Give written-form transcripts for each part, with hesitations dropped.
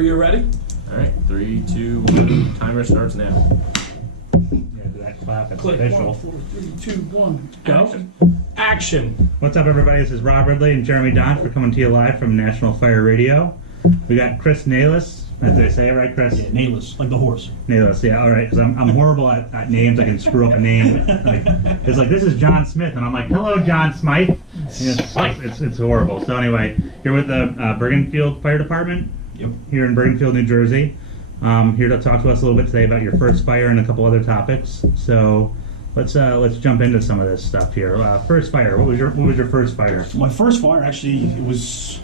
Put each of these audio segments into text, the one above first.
whenever you're ready. All right, 3, 2, 1. Timer starts now. Yeah, do that clap. It's Click. official. 1, 4, 3, 2, 1. Go. Action. What's up, everybody? This is Rob Ridley and Jeremy Donch. We're coming to you live from National Fire Radio. We got Chris Naylis. Did I say it right, Chris? Yeah, Naylis, like the horse. Naylis, yeah, all right. Because I'm horrible at names. I can screw up a name. It's like, this is John Smith, and I'm like, hello, John Smythe. It's horrible. So anyway, here with the Bergenfield Fire Department. Yep. Here in Bergenfield, New Jersey. Here to talk to us a little bit today about your first fire and a couple other topics. So let's jump into some of this stuff here. First fire. What was your first fire? My first fire, actually, it was,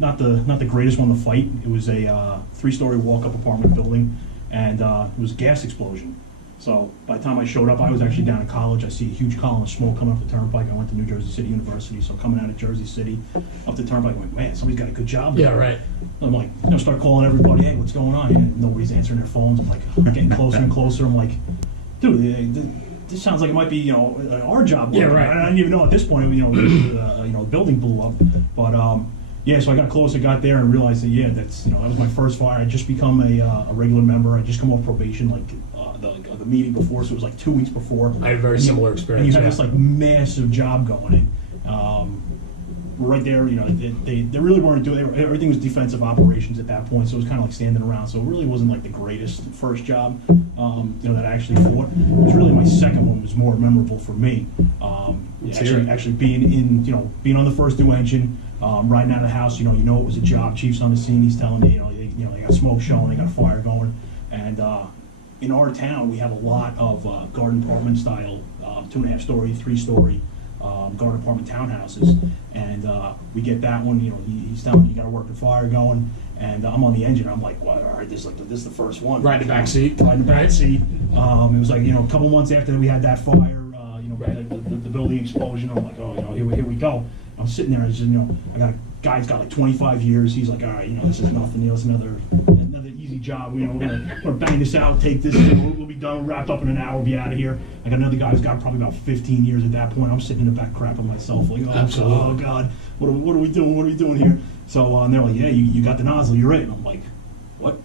not the greatest one to fight. It was a 3-story walk-up apartment building, and it was a gas explosion. So by the time I showed up, I was actually down in college. I see a huge column of smoke coming up the turnpike. I went to New Jersey City University, so coming out of Jersey City up the turnpike, I'm like, man, somebody's got a good job there. Yeah, right. I'm like, start calling everybody, hey, what's going on? And nobody's answering their phones. I'm like, getting closer and closer. I'm like, dude, this sounds like it might be, our job. Yeah, right. I didn't even know at this point, the building blew up. But so I got close. I got there and realized that that was my first fire. I just become a regular member. I just come off probation, the meeting before, so it was like 2 weeks before. I had a very similar experience. And you have this massive job going, and right there, they really weren't doing. Everything was defensive operations at that point, so it was kind of like standing around. So it really wasn't like the greatest first job, that I actually fought. It was really my second one was more memorable for me. Actually being on the first due engine, riding out of the house. It was a job. Chief's on the scene. He's telling me, they got smoke showing, they got fire going, and in our town we have a lot of garden apartment style, 2.5-story, 3-story. Garden apartment townhouses, and we get that one. He's telling me you got to work the fire going, and I'm on the engine. I'm like, well, all right, this is the first one. Right in the back seat. Right in the back seat. It was like a couple months after we had that fire, the building explosion. I'm like, oh, here we go. I'm sitting there, I got a guy's got like 25 years. He's like, all right, this is nothing. It's another easy job. We're gonna bang this out, take this. We'll be done, wrapped up in an hour. We'll be out of here. I got another guy who's got probably about 15 years at that point. I'm sitting in the back crapping myself, like, oh God, what are we doing? What are we doing here? So and they're like, yeah, you got the nozzle, you're in. I'm like, what?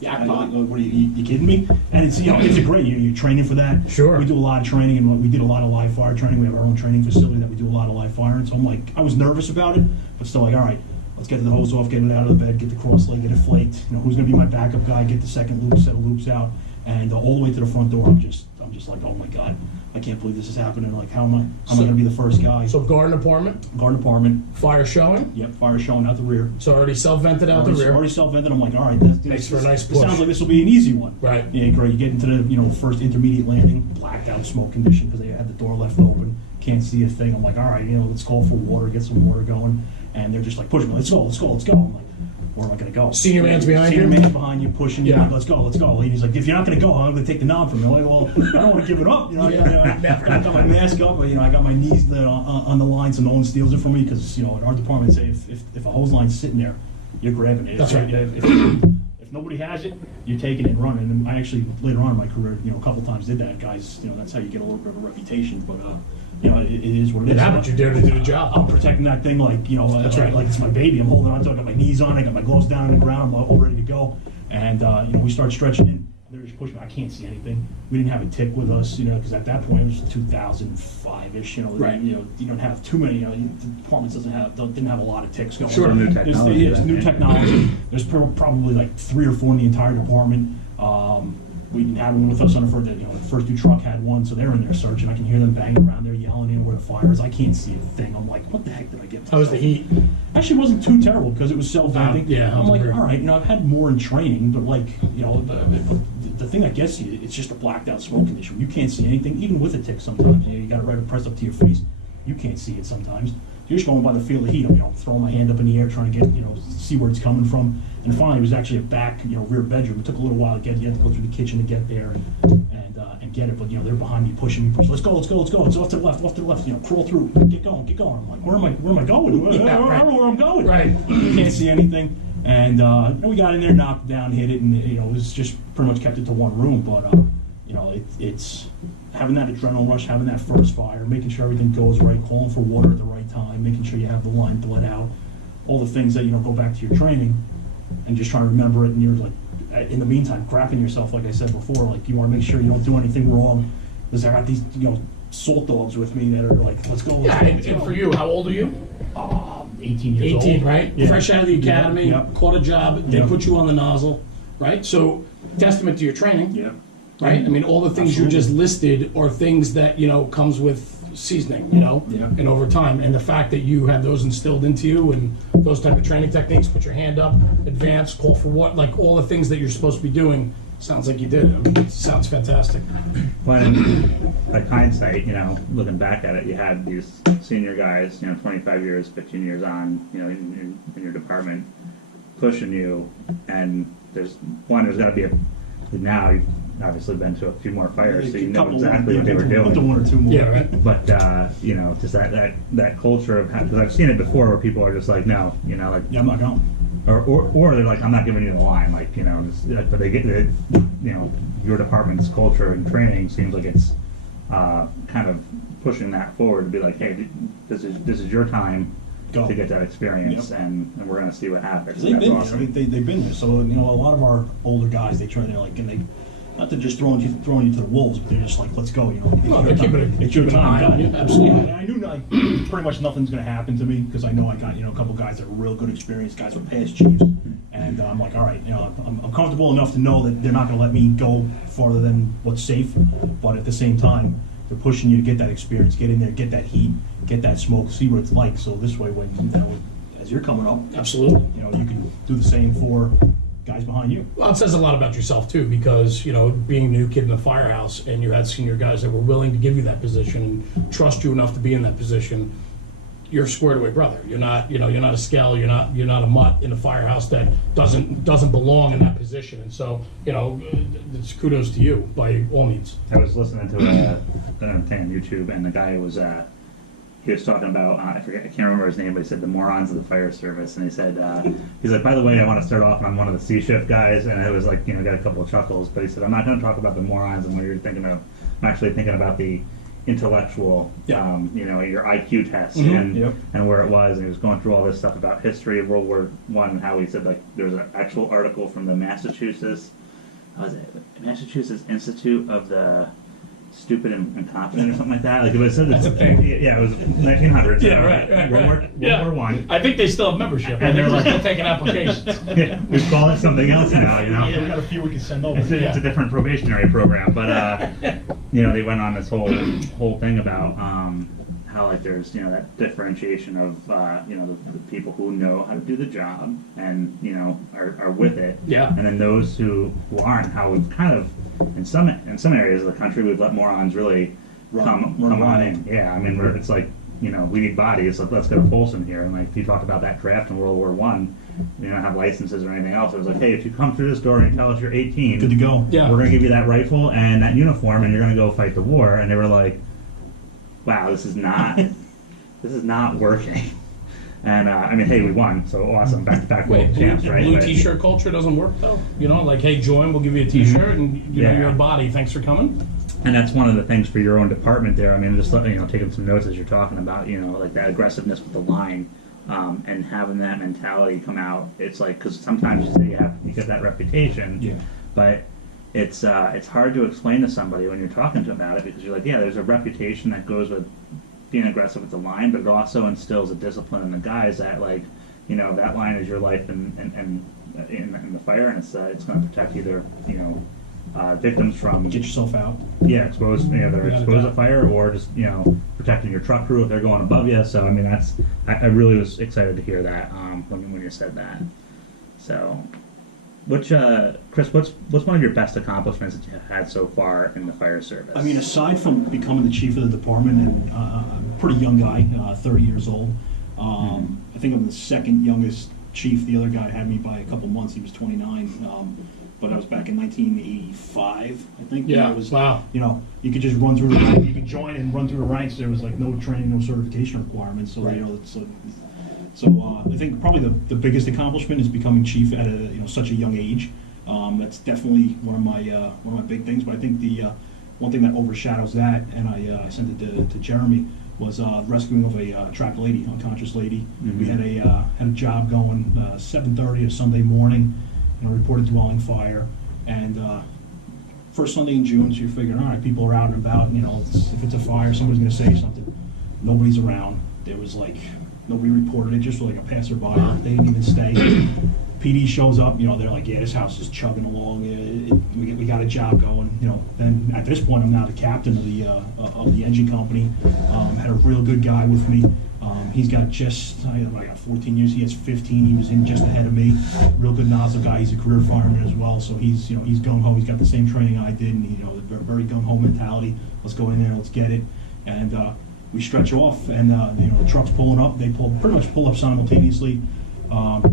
Yeah, what are you kidding me? And it's it's a great. You're training for that. Sure. We do a lot of training, and we did a lot of live fire training. We have our own training facility that we do a lot of live fire. And so I'm like, I was nervous about it, but still like, all right, let's get the hose off, get it out of the bed, get the cross leg, get it flaked. Who's gonna be my backup guy? Get the second loop, set of loops out, and all the way to the front door. I'm just like, oh my God, I can't believe this is happening. Like, how am I gonna be the first guy? So garden apartment. Garden apartment. Fire showing. Yep, fire showing out the rear. So already self-vented out the rear. Already self-vented. I'm like, all right, this Makes for a nice this push. sounds like this will be an easy one. Right. Yeah, great. You get into the first intermediate landing, blacked out smoke condition because they had the door left open, can't see a thing. I'm like, all right, let's call for water, get some water going, and they're just like pushing me. Let's go. I'm like, where am I going to go? Senior man's behind you? Senior man's behind you, pushing you. Yeah. Like, let's go. And he's like, if you're not going to go, I'm going to take the knob from you. I'm like, well, I don't want to give it up. I got my mask up, but I got my knees on the line so no one steals it from me because, in our department, say if a hose line's sitting there, you're grabbing it. That's right. If nobody has it, you're taking it and running. And I actually, later on in my career, a couple times did that. Guys, that's how you get a little bit of a reputation. But, it is what it is. How about you dare to do the job? I'm protecting that thing like, That's right. like it's my baby. I'm holding on to it. I got my knees on. I got my gloves down on the ground. I'm all ready to go. And, we start stretching in. They're just pushing me. I can't see anything. We didn't have a tick with us, because at that point it was 2005-ish. Right. You don't have too many. The departments didn't have a lot of ticks going. Sure. New technology. It's new technology. There's probably like 3 or 4 in the entire department. We didn't have one with us on the first. The first due truck had one, so they're in there searching. I can hear them banging around there, yelling, where the fire is. I can't see a thing. I'm like, what the heck did I get myself? How was the heat? Actually, it wasn't too terrible because it was self-venting. Yeah, I'm like, all right, I've had more in training, but the thing that gets you, it's just a blacked out smoke condition. You can't see anything, even with a tick sometimes. You got it right pressed up to your face. You can't see it sometimes. You're just going by the feel of heat. I'm throwing my hand up in the air, trying to get, see where it's coming from. And finally, it was actually a back, rear bedroom. It took a little while to get. You had to go through the kitchen to get there and get it. But they're behind me, pushing me. Let's go. It's off to the left. Crawl through. Get going. I'm like, where am I going? I don't know where I'm going. Right. You can't see anything. And we got in there, knocked down, hit it, and it was just pretty much kept it to one room. But it's having that adrenaline rush, having that first fire, making sure everything goes right, calling for water at the right time, making sure you have the line bled out, all the things that go back to your training. and just trying to remember it, and you're like, in the meantime, crapping yourself, like I said before, like you want to make sure you don't do anything wrong, because I got these, salt dogs with me that are like, let's go. Yeah, and for you, how old are you? 18 years old. 18, right? Yeah. Fresh out of the academy, Yep. caught a job, they Yep. put you on the nozzle, right? So, testament to your training, Yeah. right? I mean, all the things Absolutely. you just listed are things that, comes with seasoning, Yeah. and over time. And the fact that you had those instilled into you and those type of training techniques, put your hand up, advance, call for what, like all the things that you're supposed to be doing, sounds like you did. I mean, it sounds fantastic. But in like hindsight, looking back at it, you had these senior guys, 25 years, 15 years on, in your department, pushing you, and there's got to be now you've obviously been to a few more fires, so you know exactly what they were Up to doing. one or two more. Yeah, right. But just that culture of, because I've seen it before where people are just like, no, like, Yeah, I'm not going. or they're like, I'm not giving you the line, like, but they get it, your department's culture and training seems like it's kind of pushing that forward to be like, hey, this is your time Go. to get that experience, Yep. and we're going to see what happens. They've That's been awesome. there. They've been there. So a lot of our older guys, they try. They're like, and they, not to just throwing you to the wolves, but they're just like, let's go. No, they keep it- It's your keep an eye time. on you, Go. absolutely. I knew pretty much nothing's going to happen to me because I know I got a couple guys that are real good experienced guys with past chiefs, and I'm like, all right, I'm comfortable enough to know that they're not going to let me go farther than what's safe, but at the same time, they're pushing you to get that experience, get in there, get that heat, get that smoke, see what it's like. So this way, when as you're coming up, Absolutely. you can do the same for guys behind you. Well, it says a lot about yourself too, because being a new kid in the firehouse, and you had senior guys that were willing to give you that position and trust you enough to be in that position. You're a squared away brother. You're not, you're not a skell. You're not a mutt in a firehouse that doesn't belong in that position. And so, it's kudos to you by all means. I was listening to a thing on YouTube, and the guy was he was talking about, I can't remember his name, but he said the morons of the fire service, and he said, he's like, by the way, I want to start off, and I'm one of the C shift guys, and it was like, got a couple of chuckles, but he said, I'm not going to talk about the morons and what you're thinking of. I'm actually thinking about the intellectual, Yeah. your IQ test Mhm. Yep. and where it was, and he was going through all this stuff about history of World War I, and how he said, like, there's an actual article from the Massachusetts Institute of the Stupid and Incompetent or something like that. Like, it was said That's a thing. Yeah, it was 1900s. Yeah, right. World War I. I think they still have membership. And they're like- taking applications. Yeah, we call it something else now, Yeah, we got a few we can send over. It's a different probationary program, but they went on this whole thing about how, like, there's that differentiation of the people who know how to do the job and are with it, Yeah. and then those who aren't. How we've kind of in some areas of the country we've let morons really come on wild. in. Yeah, I mean it's like we need bodies. So let's go to Folsom here, and like you talked about that draft in World War I. You don't have licenses or anything else. It was like, hey, if you come through this door and you tell us you're 18, Good to go. Yeah. we're going to give you that rifle and that uniform, and you're going to go fight the war. And they were like, wow, this is not working. And I mean, hey, we won, so awesome, back-to-back world champs, right? Blue But- T-shirt culture doesn't work though. Like, hey, join, we'll give you a T-shirt, and Yeah. you're a body. Thanks for coming. And that's one of the things for your own department there. I mean, just taking some notes as you're talking about, like that aggressiveness with the line, and having that mentality come out. It's like, because sometimes you say you get that reputation, Yeah. but it's hard to explain to somebody when you're talking to them about it, because you're like, yeah, there's a reputation that goes with being aggressive with the line, but it also instills a discipline in the guys that, like, that line is your life and in the fire, and it's going to protect either victims from Get yourself out. exposed, they're Without a exposed to doubt. fire, or just protecting your truck crew if they're going above you. So I mean, I really was excited to hear that when you said that. So, Chris, what's one of your best accomplishments that you've had so far in the fire service? I mean, aside from becoming the chief of the department, and I'm a pretty young guy, 30 years old. I think I'm the second youngest chief. The other guy had me by a couple months. He was 29. But I was back in 1985, I think. Yeah. It was, Wow. you could just run through the ranks. You could join and run through the ranks. There was like no training, no certification requirements. So Right. I think probably the biggest accomplishment is becoming chief at such a young age. That's definitely one of my big things. But I think the one thing that overshadows that, and I sent it to Jeremy, was rescuing of a trapped lady, unconscious lady. Mhm. We had a job going 7:30 a Sunday morning, and a reported dwelling fire. And first Sunday in June, so you're figuring, all right, people are out and about. You know, if it's a fire, somebody's going to say something. Nobody's around. There was like nobody reported it, just like a passerby. They didn't even stay. PD shows up, you know, they're like, yeah, this house is chugging along. We got a job going, you know. Then at this point, I'm now the captain of the engine company. Had a real good guy with me. He's got I got 14 years. He has 15. He was in just ahead of me. Real good nozzle guy. He's a career fireman as well. So he's gung ho. He's got the same training I did, and very gung ho mentality. Let's go in there. Let's get it. And we stretch off, and the truck's pulling up. They pretty much pull up simultaneously.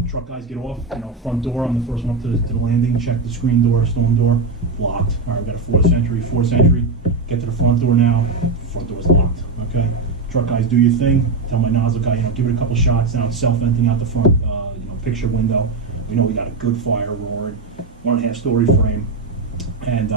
Truck guys get off, front door. I'm the first one up to the landing. Check the screen door, storm door, locked. All right, we've got a 4th century. Get to the front door now. Front door's locked. Okay. Truck guys, do your thing. Tell my nozzle guy, give it a couple shots. Now it's self-venting out the front, picture window. We know we got a good fire roaring. 1.5 story frame, and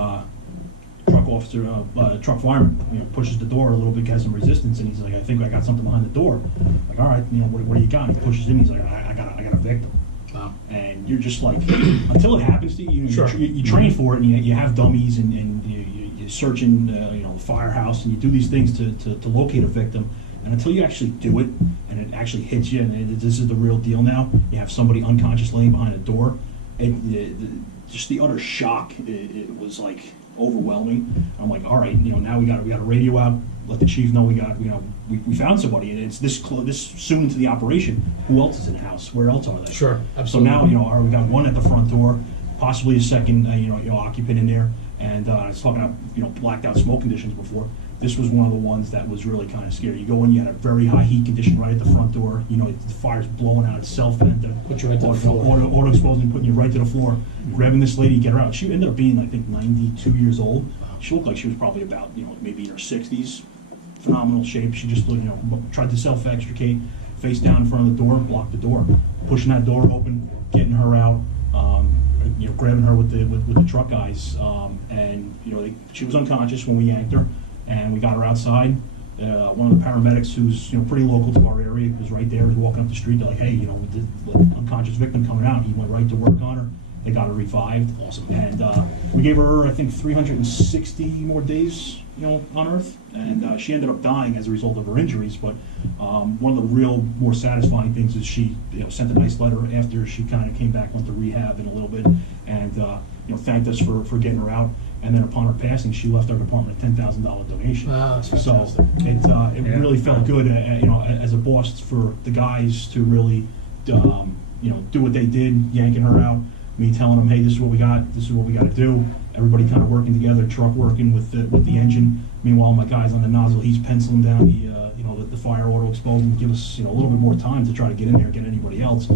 truck fireman, pushes the door a little bit, has some resistance, and he's like, I think I got something behind the door. Like, all right, what do you got? And he pushes in. He's like, I got a victim. Wow. And you're just like, until it happens to you, Sure. you train for it, and you have dummies, and you're searching, the firehouse, and you do these things to locate a victim. And until you actually do it, and it actually hits you, and this is the real deal now, you have somebody unconscious laying behind a door, just the utter shock, it was like overwhelming. I'm like, all right, now we got a radio out, let the chief know we found somebody, and it's this soon into the operation. Who else is in the house? Where else are they? Sure, absolutely. So now, we got one at the front door, possibly a second, occupant in there, and I was talking about, blacked out smoke conditions before. This was one of the ones that was really kind of scary. You go in, you had a very high heat condition right at the front door. The fire's blowing out, it's self-vent. Put you right to the floor. Auto exposing, putting you right to the floor. Grabbing this lady, get her out. She ended up being, I think, 92 years old. She looked like she was probably about, maybe in her 60s. Phenomenal shape. She just, tried to self-extricate, face down in front of the door, blocked the door, pushing that door open, getting her out. Grabbing her with the truck guys, and she was unconscious when we yanked her, and we got her outside. One of the paramedics, who's pretty local to our area, was right there. Was walking up the street. They're like, "Hey, with the unconscious victim coming out." He went right to work on her. They got her revived. Awesome. And we gave her, I think, 360 more days, on Earth, and she ended up dying as a result of her injuries. But one of the real more satisfying things is she, sent a nice letter after she kind of came back, went to rehab in a little bit, and thanked us for getting her out. And then upon her passing, she left our department a $10,000 donation. Wow, that's so fantastic. it really felt good, as a boss, for the guys to really, do what they did, yanking her out. Me telling them, hey, this is what we got. This is what we got to do. Everybody kind of working together, truck working with the engine. Meanwhile, my guy's on the nozzle. He's penciling down the fire auto exposing, give us a little bit more time to try to get in there, get anybody else.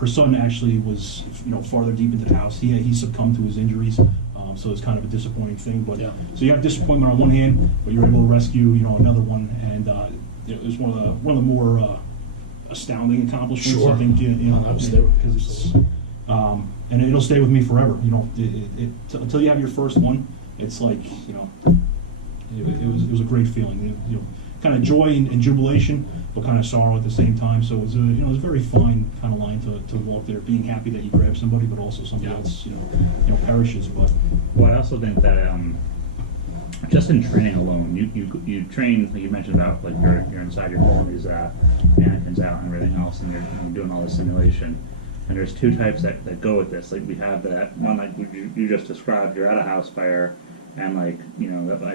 Her son actually was farther deep into the house. He succumbed to his injuries. So it's kind of a disappointing thing, but Yeah. So you have disappointment on one hand, but you're able to rescue, another one, and it was one of the more astounding accomplishments. Sure. I think, That was there. because it's, and it'll stay with me forever. Until you have your first one, it's like, it was a great feeling. Kind of joy and jubilation, but kind of sorrow at the same time. So it was it was a very fine kind of line to walk there, being happy that you grab somebody, but also somebody Yeah. else, perishes. But Well, I also think that just in training alone, you train, like you mentioned about, like you're inside, you're pulling these mannequins out and everything else, and you're doing all this simulation. And there's two types that go with this. Like we have that one, like you just described. You're at a house fire, and I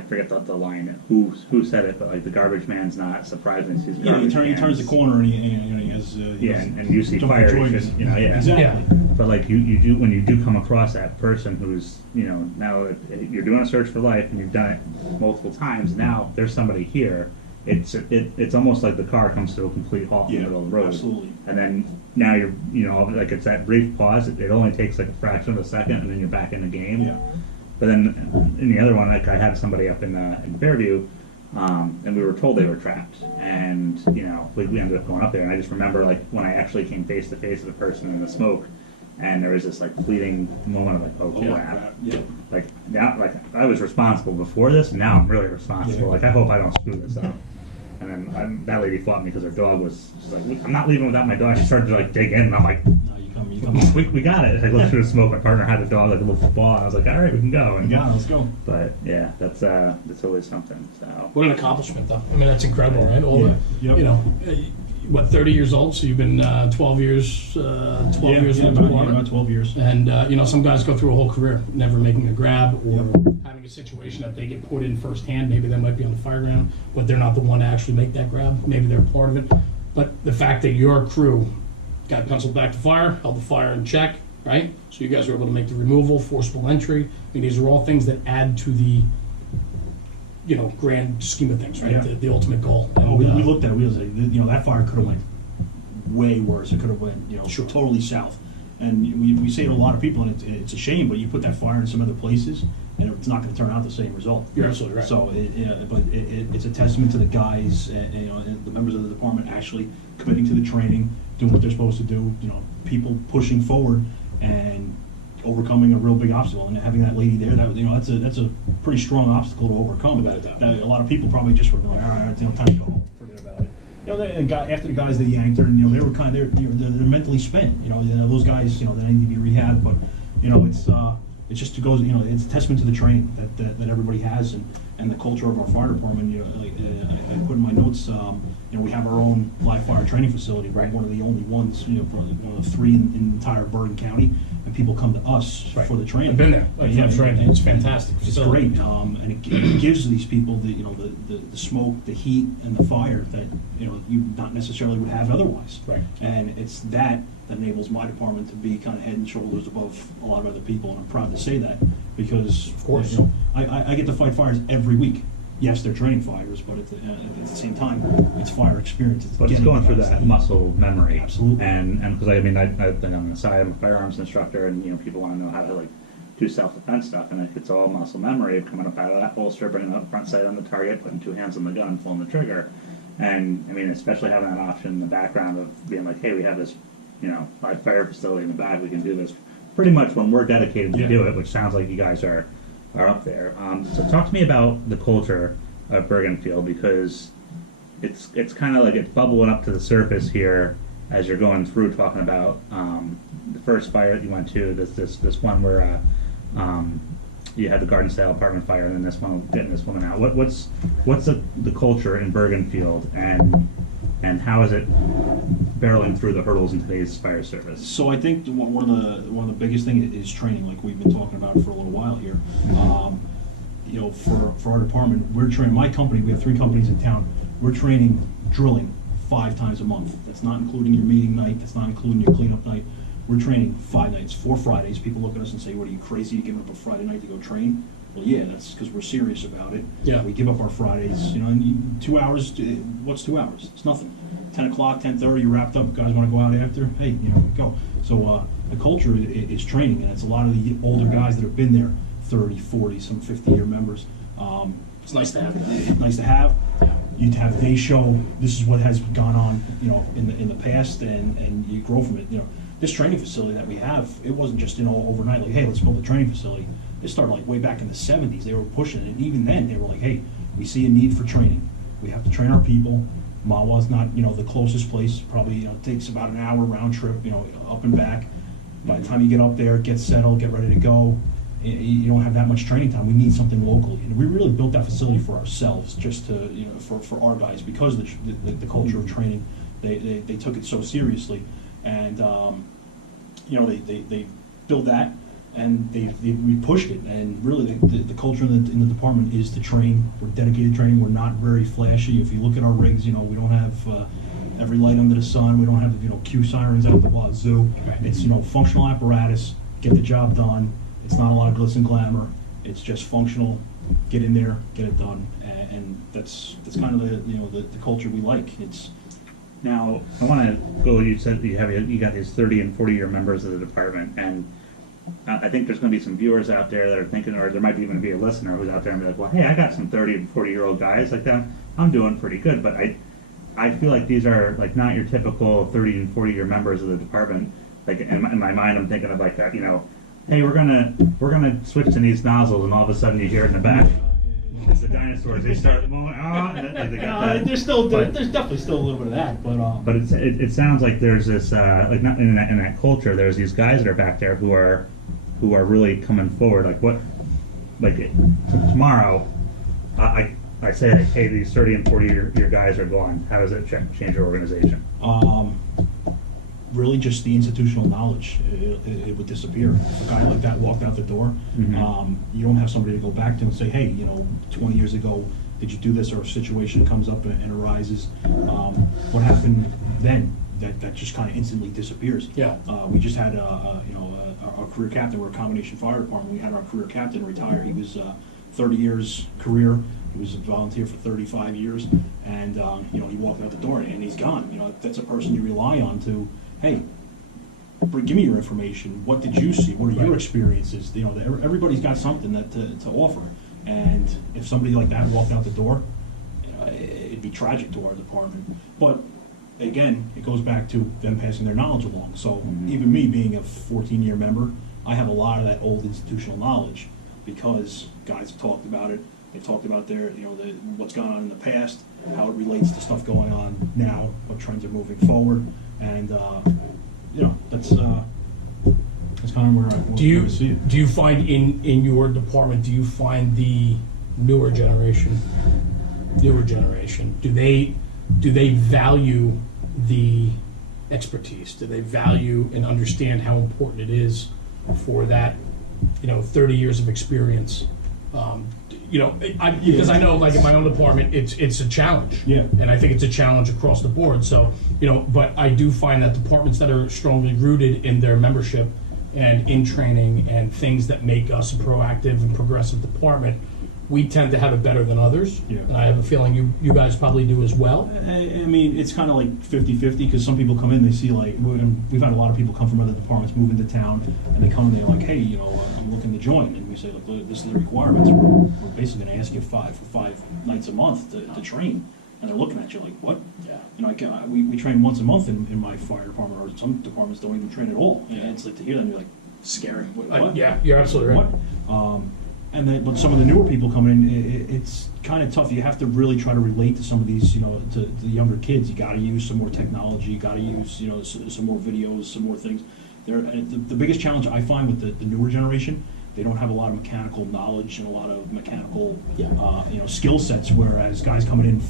forget the line who said it, but like the garbage man's not surprised when he sees garbage he turns the cans. corner and he has and you see jumping fire, joints. Exactly. Yeah. But like you do, when you do come across that person who's now you're doing a search for life and you've done it multiple times. Now there's somebody here. It's almost like the car comes to a complete halt in the middle of the road. Absolutely. And then now you're like it's that brief pause. It only takes like a fraction of a second, and then you're back in the game. Yeah. But then in the other one, like I had somebody up in Fairview, and we were told they were trapped, and we ended up going up there, and I just remember like when I actually came face to face with the person in the smoke, and there was this like fleeting moment of like, oh crap. Yeah. Like now, like I was responsible before this, and now I'm really responsible. Yeah. Like I hope I don't screw this up. And then that lady fought me because her dog was she's like, I'm not leaving without my dog. She started to like dig in, and I'm like, No, you come. we got it. I looked through the smoke. My partner had a dog like a little football. And I was like, all right, we can go. And, Yeah, let's go. But yeah, that's always something. So What an accomplishment, though. I mean, that's incredible, right? All Yeah. the, Yep. you know, what, 30 years old? So you've been 12 years, 12 years in the department. about 12 years. And you know, some guys go through a whole career never making a grab or having a situation that they get put in firsthand. Maybe they might be on the fire ground, but they're not the one to actually make that grab. Maybe they're part of it. But the fact that your crew got penciled back to fire, held the fire in check, right? So you guys were able to make the removal, forcible entry. I mean, these are all things that add to the, you know, grand scheme of things, right? Yeah. The ultimate goal. Oh, And, we looked at it. We was like, you know, that fire could have went way worse. It could have went, you know, Sure. totally south. And we say to a lot of people, and it's a shame, but you put that fire in some other places, and it's not going to turn out the same result. You're absolutely right. So, it's a testament to the guys, you know, and the members of the department actually committing to the training, doing what they're supposed to do. You know, people pushing forward and overcoming a real big obstacle, and having that lady there, that, you know, that's a pretty strong obstacle to overcome. Without a doubt. That a lot of people probably just were like, all right, you know, time to go home, forget about it. You know, after the guys that yanked her, and, you know, they were kind of they're mentally spent. You know, those guys, you know, they need to be rehabbed, but you know, it's just goes, you know, it's a testament to the training that everybody has, and the culture of our fire department. You know, like I put in my notes, you know, we have our own live fire training facility. We're one of the only ones, you know, one of 3 in the entire Bergen County, and people come to us Right. for the training. I've been there. Like, Yeah, for training. It's fantastic. It's So- great, and it gives these people the, you know, the smoke, the heat, and the fire that, you know, you not necessarily would have otherwise. Right. And it's that enables my department to be kind of head and shoulders above a lot of other people, and I'm proud to say that because, Of course. you know, I get to fight fires every week. Yes, they're training fires, but at the same time, it's fire experience. but it's getting going through guys that that- muscle memory. Absolutely. And because I mean, I've been on the side. I'm a firearms instructor, and you know, people want to know how to like do self-defense stuff, and it's all muscle memory of coming up out of that holster, bringing up front sight on the target, putting 2 hands on the gun, and pulling the trigger. And I mean, especially having that option in the background of being like, hey, we have this, you know, live fire facility in the back. We can do this pretty much when we're dedicated to Yeah. do it, which sounds like you guys are up there. So talk to me about the culture of Bergenfield, because it's kind of like it's bubbling up to the surface here as you're going through talking about the first fire that you went to, this one where you had the garden style apartment fire, and then this one getting this woman out. What's the culture in Bergenfield, and how is it barreling through the hurdles in today's fire service? So I think one of the biggest things is training, like we've been talking about for a little while here. You know, for our department, we're training. My company, we have 3 companies in town. We're training drilling 5 times a month. That's not including your meeting night. That's not including your cleanup night. We're training 5 nights, 4 Fridays. People look at us and say, "What are you crazy? You giving up a Friday night to go train?" Well, yeah, that's because we're serious about it. Yeah. We give up our Fridays. You know, and 2 hours. What's 2 hours? It's nothing. 10 o'clock, 10:30, you're wrapped up. Guys want to go out after? Hey, you know, go. So the culture is training, and it's a lot of the older guys that have been there 30, 40, some 50-year members. It's nice to have that. It's nice to have. You'd have they show this is what has gone on, you know, in the past, and you grow from it. You know, this training facility that we have, it wasn't just, you know, overnight, like, hey, let's build a training facility. It started like way back in the 70s. They were pushing it, and even then they were like, hey, we see a need for training. We have to train our people. Mawa's not, you know, the closest place. Probably, you know, it takes about an hour round trip, you know, up and back. By the time you get up there, get settled, get ready to go, you don't have that much training time. We need something locally, and we really built that facility for ourselves, just to, you know, for our guys, because of the culture of training. They took it so seriously, and you know, they built that, and we pushed it, and really the culture in the department is to train. We're dedicated to training. We're not very flashy. If you look at our rigs, you know, we don't have every light under the sun. We don't have, you know, Q sirens out the wazoo. It's, you know, functional apparatus, get the job done. It's not a lot of glitz and glamour. It's just functional. Get in there, get it done, and that's kind of the culture we like. It's Now, I want to go. You said you got these 30 and 40-year members of the department, and I think there's going to be some viewers out there that are thinking, or there might even be a listener who's out there and be like, well, hey, I got some 30 and 40-year-old guys like that. I'm doing pretty good, but I feel like these are like not your typical 30 and 40-year members of the department. Like in my mind, I'm thinking of like that, you know, hey, we're gonna switch to these nozzles, and all of a sudden you hear it in the back. It's the dinosaurs. They start moving. They got that. There's definitely still a little bit of that, But it sounds like there's this like not in that culture. There's these guys that are back there who are really coming forward. Tomorrow, I say, like, hey, these 30 and 40 year guys are gone. How does it change your organization? Really just the institutional knowledge, it would disappear. If a guy like that walked out the door, you don't have somebody to go back to and say, hey, 20 years ago, did you do this, or a situation comes up and arises, what happened then? That just kind of instantly disappears. Yeah. We just had our career captain. We're a combination fire department. We had our career captain retire. He was 30 years career. He was a volunteer for 35 years, and he walked out the door and he's gone. That's a person you rely on to, hey, give me your information. What did you see? What are your experiences? Everybody's got something to offer, and if somebody like that walked out the door, it'd be tragic to our department. But again, it goes back to them passing their knowledge along. So even me being a 14-year member, I have a lot of that old institutional knowledge because guys have talked about it. They've talked about their, what's gone on in the past, how it relates to stuff going on now, what trends are moving forward, and that's kind of where I see it. Do you find in your department? Do you find the newer generation? Do they value the expertise? Do they value and understand how important it is for that 30 years of experience? Because I know, like in my own department, it's a challenge. Yeah. And I think it's a challenge across the board. So, but I do find that departments that are strongly rooted in their membership and in training and things that make us a proactive and progressive department, we tend to have it better than others. Yeah. And I have a feeling you guys probably do as well. I mean, it's kind of like 50-50 because some people come in, they see we've had a lot of people come from other departments move into town, and they come and they're like, hey, I'm looking to join, and we say, look, this is the requirements. We're basically going to ask you for five nights a month to train, and they're looking at you like, what? Yeah. We train once a month in my fire department, or some departments don't even train at all. Yeah. It's like to hear them, you're like, scary. What? Yeah, you're absolutely right. What? But some of the newer people coming in, it's kind of tough. You have to really try to relate to some of these, to the younger kids. You got to use some more technology. You got to use, some more videos, some more things. The biggest challenge I find with the newer generation, they don't have a lot of mechanical knowledge and a lot of mechanical, skill sets. Whereas guys coming in,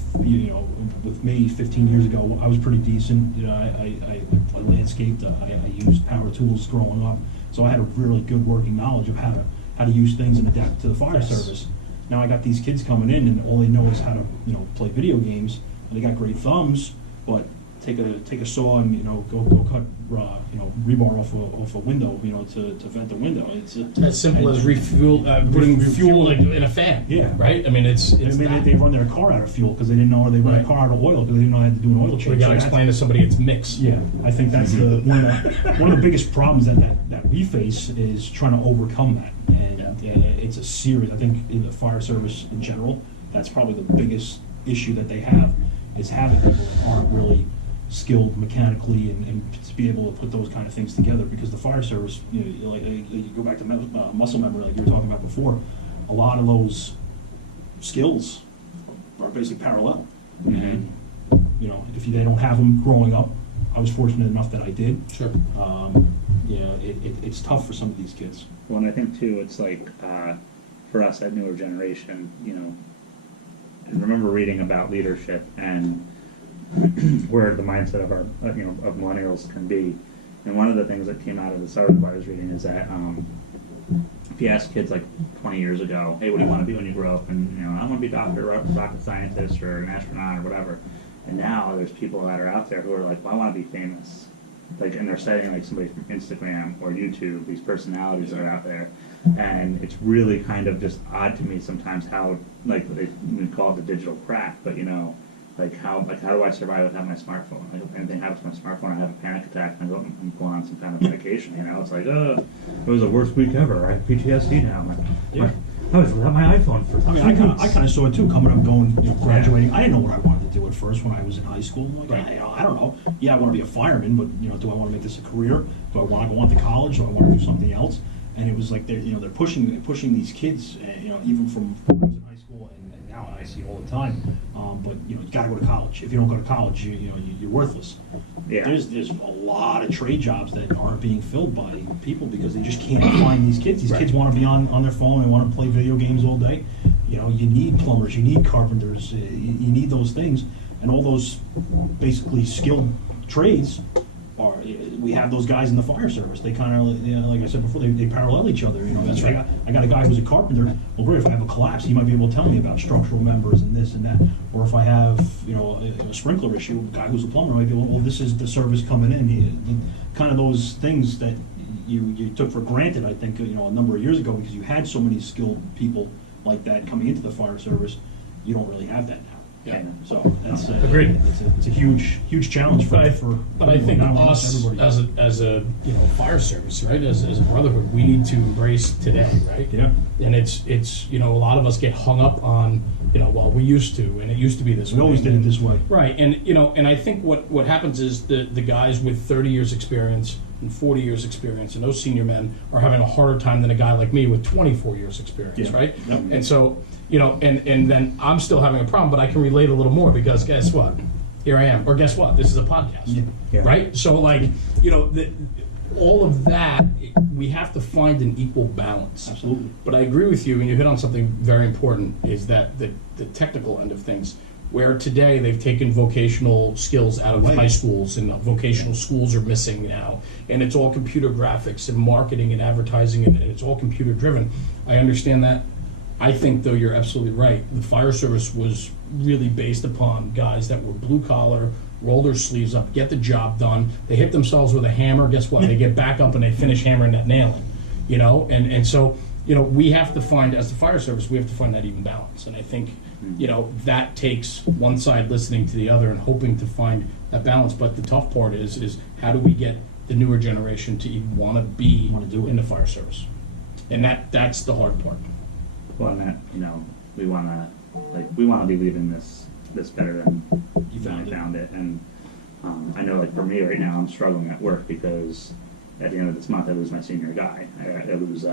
with me 15 years ago, I was pretty decent. I landscaped. I used power tools growing up, so I had a really good working knowledge of how to use things and adapt to the fire service. Now I got these kids coming in and all they know is how to play video games, and they got great thumbs, but take a saw and go cut rebar off a window to vent the window. It's as simple as putting fuel in a fan. Yeah. Right. I mean, they run their car out of fuel because they didn't know, or they run their car out of oil because they didn't know how to do an oil change. We got to explain to somebody it's mixed. Yeah, I think that's one of the biggest problems that we face is trying to overcome that. And it's a serious. I think in the fire service in general, that's probably the biggest issue that they have is having people that aren't really skilled mechanically and to be able to put those kind of things together. Because the fire service, you go back to muscle memory, like you were talking about before. A lot of those skills are basically parallel. And if they don't have them growing up, I was fortunate enough that I did. Sure. It's tough for some of these kids. Well, and I think too, it's like for us, that newer generation, I remember reading about leadership and where the mindset of our, of millennials can be. And one of the things that came out of this article I was reading is that if you ask kids like 20 years ago, hey, what do you want to be when you grow up? And I want to be a doctor, or a rocket scientist, or an astronaut, or whatever. And now there's people that are out there who are like, well, I want to be famous. And they're citing like somebody from Instagram or YouTube, these personalities that are out there. And it's really kind of just odd to me sometimes how, we call it the digital crack, but how do I survive without my smartphone? Like, if anything happens to my smartphone, I have a panic attack and I'm going on some kind of medication. It's like, it was the worst week ever. I have PTSD now. I was without my iPhone for 3 weeks. I kind of saw it too, coming up, going, graduating. I didn't know what I wanted to do at first when I was in high school. I'm like, I don't know. Yeah, I want to be a fireman, but do I want to make this a career? Do I want to go on to college? Do I want to do something else? And it was like they're pushing these kids, even from when I was in high school and now I see all the time. But you got to go to college. If you don't go to college, you're worthless. Yeah. There's a lot of trade jobs that aren't being filled by people because they just can't find these kids. These kids want to be on their phone and want to play video games all day. You need plumbers, you need carpenters, you need those things, and all those basically skilled trades are. We have those guys in the fire service. They kind of, like I said before, they parallel each other. That's right. I got a guy who's a carpenter. Well, if I have a collapse, he might be able to tell me about structural members and this and that. Or if I have, a sprinkler issue, a guy who's a plumber might be, well, this is the service coming in. Kind of those things that you took for granted, I think, a number of years ago because you had so many skilled people like that coming into the fire service. You don't really have that now. Yeah. So that's Agreed. It's a huge challenge for But I think not only us everybody. as a fire service, right, as a brotherhood, we need to embrace today, right? Yeah. And it's a lot of us get hung up on well, we used to, and it used to be this way. We always did it this way. Right, and I think what happens is the guys with 30 years experience and 40 years experience, and those senior men are having a harder time than a guy like me with 24 years experience, Yeah. right? Yep. And so, and then I'm still having a problem, but I can relate a little more because guess what? Here I am. Or guess what? This is a podcast, Yeah. right? So all of that, we have to find an equal balance. Absolutely. But I agree with you, and you hit on something very important, is that the technical end of things, where today they've taken vocational skills out of Right. high schools, and vocational schools are missing now, and it's all computer graphics and marketing and advertising, and it's all computer driven. I understand that. I think, though, you're absolutely right. The fire service was really based upon guys that were blue collar, roll their sleeves up, get the job done. They hit themselves with a hammer. Guess what? They get back up and they finish hammering that nailing. And so we have to find, as the fire service, we have to find that even balance. And I think that takes one side listening to the other and hoping to find that balance. But the tough part is how do we get the newer generation to even want to be do it. in the fire service? And that's the hard part. Well, and that, we want to be leaving this better than You found I it. found it. And I know, like, for me right now, I'm struggling at work because at the end of this month I lose my senior guy. I lose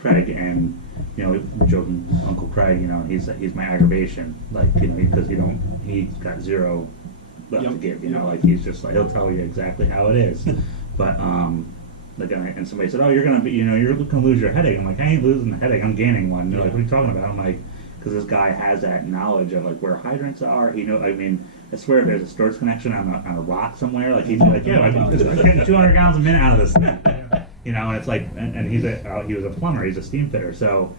Craig, and we're joking, Uncle Craig. He's my aggravation, like, because he's got zero left to give. Like, he's just like, he'll tell you exactly how it is. But and somebody said, "Oh, you're gonna be, you're gonna lose your headache." I'm like, "I ain't losing the headache. I'm gaining one." They're like, "What are you talking about?" I'm like, "Because this guy has that knowledge of like where hydrants are. I swear, if there's a storage connection on a rock somewhere, like he'd be like, yeah, I'm getting 200 gallons a minute out of this thing." And it's like, and he was a plumber. He's a steam fitter. So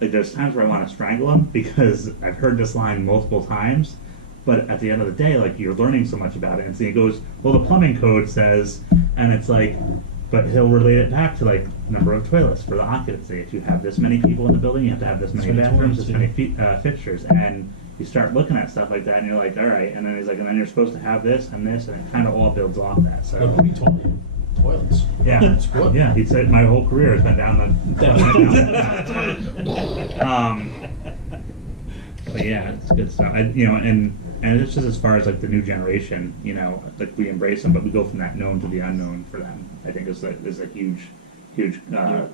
like, there's times where I want to strangle him because I've heard this line multiple times. But at the end of the day, like, you're learning so much about it. And so he goes, "Well, the plumbing code says," and it's like. But he'll relate it back to like number of toilets for the occupancy. If you have this many people in the building, you have to have this many bathrooms, this many fixtures, and you start looking at stuff like that, and you're like, all right. And then he's like, and then you're supposed to have this and this, and it kind of all builds off that. So What he told you? Toilets. yeah, That's good. yeah. He said my whole career has been down but yeah, it's good stuff. And it's just as far as like the new generation, like we embrace them, but we go from that known to the unknown for them. I think is a huge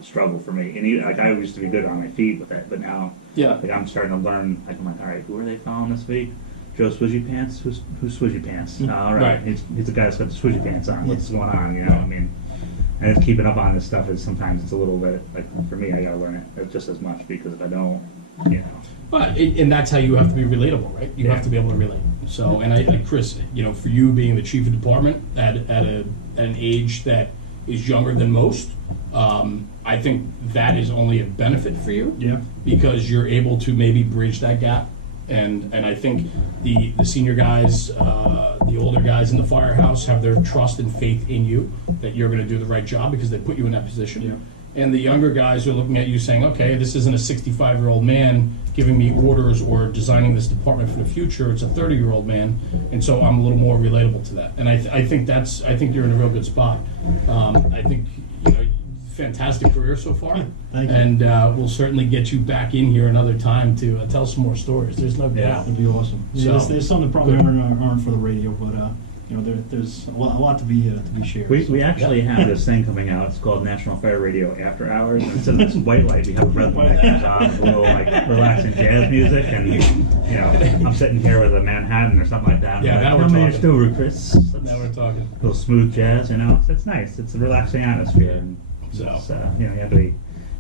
struggle for me. And like I used to be good on my feet with that, but now like I'm starting to learn. Like I'm like, all right, who are they following this week? Joe Swizzy Pants? Who's Swizzy Pants? All right, Right. he's the guy that's got the Swizzy Pants on. What's going on? And it's keeping up on this stuff is sometimes it's a little bit like for me I gotta learn it just as much because if I don't, But and that's how you have to be relatable, right? You have to be able to relate. So, and Chris, for you being the chief of department at an age that is younger than most, I think that is only a benefit for you. Yeah. Because you're able to maybe bridge that gap, and I think the senior guys, the older guys in the firehouse have their trust and faith in you that you're going to do the right job because they put you in that position. Yeah. And the younger guys are looking at you saying, okay, this isn't a 65-year-old man giving me orders or designing this department for the future. It's a 30-year-old man, and so I'm a little more relatable to that. And I think you're in a real good spot. I think fantastic career so far. Thank you. And we'll certainly get you back in here another time to tell some more stories. There's no doubt. It'd be awesome. So- There's some that probably aren't for the radio, but you know, there's a lot to be shared. We actually have this thing coming out. It's called National Fire Radio After Hours. And instead of this white light, we have a red light that comes on, a little like relaxing jazz music, and you know, I'm sitting here with a Manhattan or something like that. Yeah, I'm now like, we're "Tell me your talking." story, Chris. Now we're talking. A little smooth jazz, you know. It's nice. It's a relaxing atmosphere. And So. it's, you know, you have to be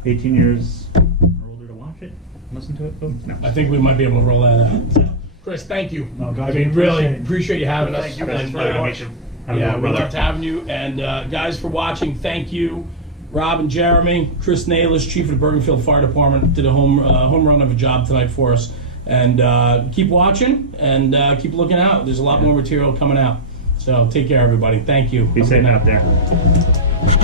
18 years or older to watch it. Listen to it, folks. No. I think we might be able to roll that out. So, Chris, thank you. No, guys, I mean, we really appreciate it. appreciate you having us. Thank you And, guys very much. Yeah, we loved having you. And guys, for watching, thank you. Rob and Jeremy, Chris Naylis, Chief of the Bergenfield Fire Department, did a home run of a job tonight for us. And keep watching and keep looking out. There's a lot more material coming out. So take care, everybody. Thank you. Be Have a safe good out night. there.